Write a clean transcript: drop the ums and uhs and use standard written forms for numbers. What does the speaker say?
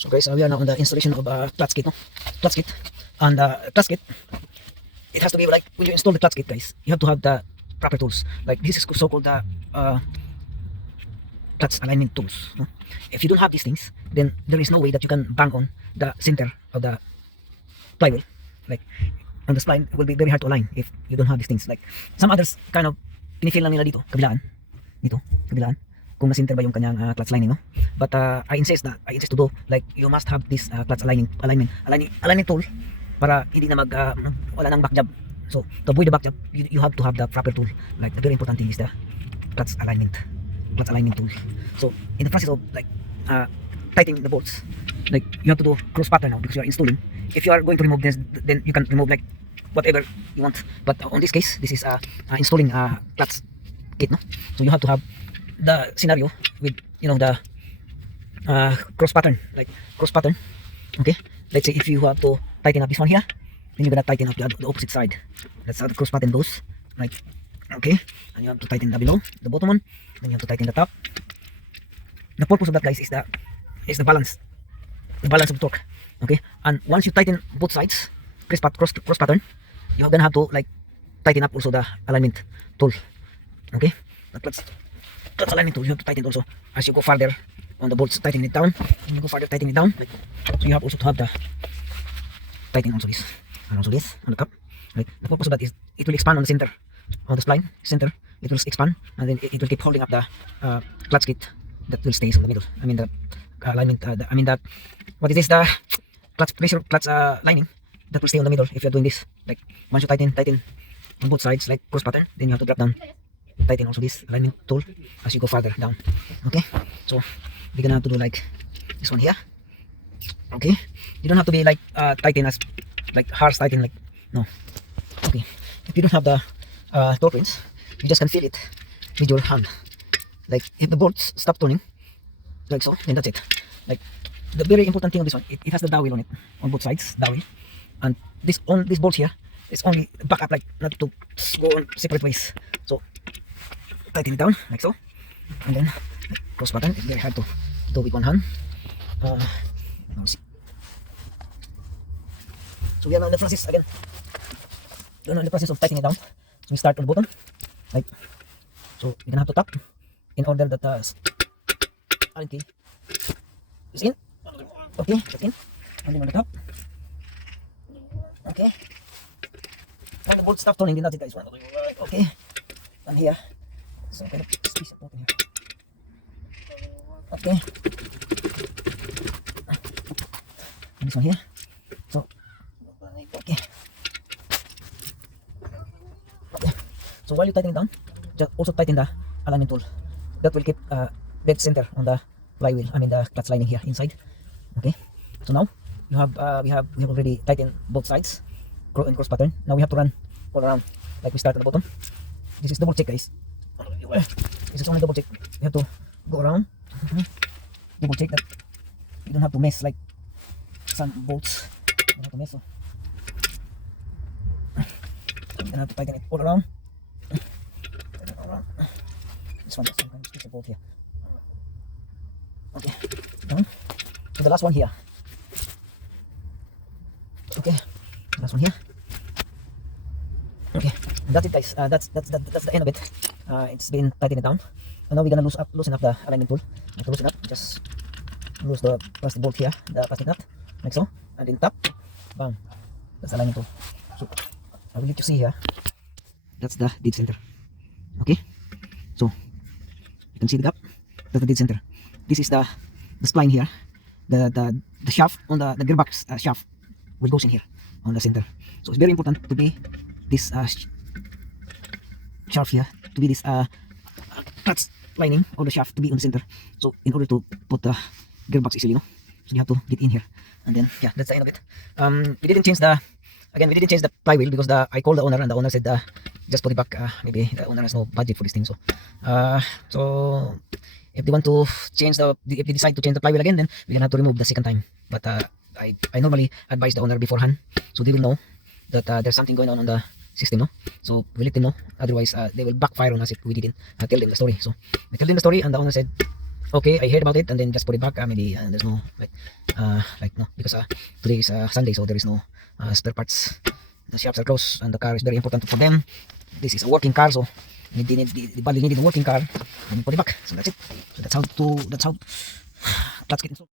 So guys, we are now on the installation of clutch kit, no? Clutch kit. And clutch kit, it has to be like when you install the clutch kit, guys, you have to have the proper tools. Like this is so-called the clutch alignment tools. No? If you don't have these things, then there is no way that you can bang on the center of the flywheel. Like on the spline, it will be very hard to align if you don't have these things. Like some others kind of pinifeel lang nila dito, kabilaan. Kung na-center ba yung kanyang clutch lining, no? But I insist to do like you must have this clutch alignment tool para hindi na wala nang back job. So to avoid the back job, you have to have the proper tool. Like the very important thing is the clutch alignment tool. So in the process of like tightening the bolts, like you have to do cross pattern now because you are installing. If you are going to remove this, then you can remove like whatever you want. But on this case, this is installing clutch kit, no? So you have to have the scenario with the cross pattern, okay. Let's say if you have to tighten up this one here, then you're gonna tighten up the opposite side. That's how the cross pattern goes, right? Okay, and you have to tighten the below, the bottom one, then you have to tighten the top. The purpose of that, guys, is the balance of torque, okay. And once you tighten both sides, cross pattern, you're gonna have to like tighten up also the alignment tool, okay. That's alignment tool. You have to tighten also as you go further on the bolts, tighten it down. When you go further, tighten it down. Like, so you have also to have the tighten also this and also this on the cup. Like the purpose of that is it will expand on the center, on the spline center. It will expand and then it will keep holding up the clutch kit that will stay in the middle. I mean the alignment. What it is, the clutch pressure, clutch lining that will stay on the middle if you're doing this. Like once you tighten on both sides like cross pattern, then you have to drop down. Tighten also this alignment tool as you go further down, okay. So we're gonna have to do like this one here, okay. You don't have to be like tighten as like harsh tighten, like no, okay. If you don't have the torque wrench, you just can feel it with your hand. Like if the bolts stop turning like so, then that's it. Like the very important thing of this one, it has the dowel on it on both sides, dowel, and this bolt here is only back up, like not to go on separate ways. So tighten it down like so, and then cross button. It's very hard to do with one hand. See. So we are now in the process again. We're now in the process of tightening it down. So we start on the bottom, like so. You're gonna have to tap in order that Allen key is in. Okay, that's in. And then on the top. Okay. And the bolt stop turning. Then that's it, guys. Okay. And here. So kind of squeeze it open here. Okay. And this one here. So okay. Okay. So while you tighten it down, just also tighten the alignment tool. That will keep dead center on the flywheel. I mean the clutch lining here inside. Okay. So now you have we have already tightened both sides in cross pattern. Now we have to run all around like we start at the bottom. This is double check, guys. This is only double check. You have to go around, double check that you don't have to mess like some bolts. You don't have to mess. So you have to tighten it all around. This one, so just a bolt here. Okay, down to the last one here. Okay, last one here. Okay, and that's it, guys. That's the end of it. It's been tightened down, and now we're gonna loosen up the alignment tool. And to loosen up, just loose the plastic bolt here, the plastic nut, like so, and then tap, bam. That's the alignment tool. So I will let you see here. That's the dead center. Okay, so you can see the gap. That's the dead center. This is the spline here. The shaft on the gearbox shaft will goes in here on the center. So it's very important to be this shaft here, to be this clutch lining or the shaft to be on the center. So in order to put the gearbox easily, no? So you have to get in here, and then yeah, that's the end of it. We didn't change the flywheel because I called the owner and the owner said just put it back. Maybe the owner has no budget for this thing. So so if they want to change if they decide to change the flywheel again, then we're gonna have to remove the second time. But I normally advise the owner beforehand, so they will know that there's something going on the system, no? So we let them know. Otherwise, they will backfire on us if we didn't tell them the story. So we tell them the story, and the owner said okay, I heard about it and then just put it back. Maybe there's no like no, because today is Sunday, so there is no spare parts. The shops are closed and the car is very important for them. This is a working car, so the body needed a working car and put it back. So that's it. So that's how clutch get installed.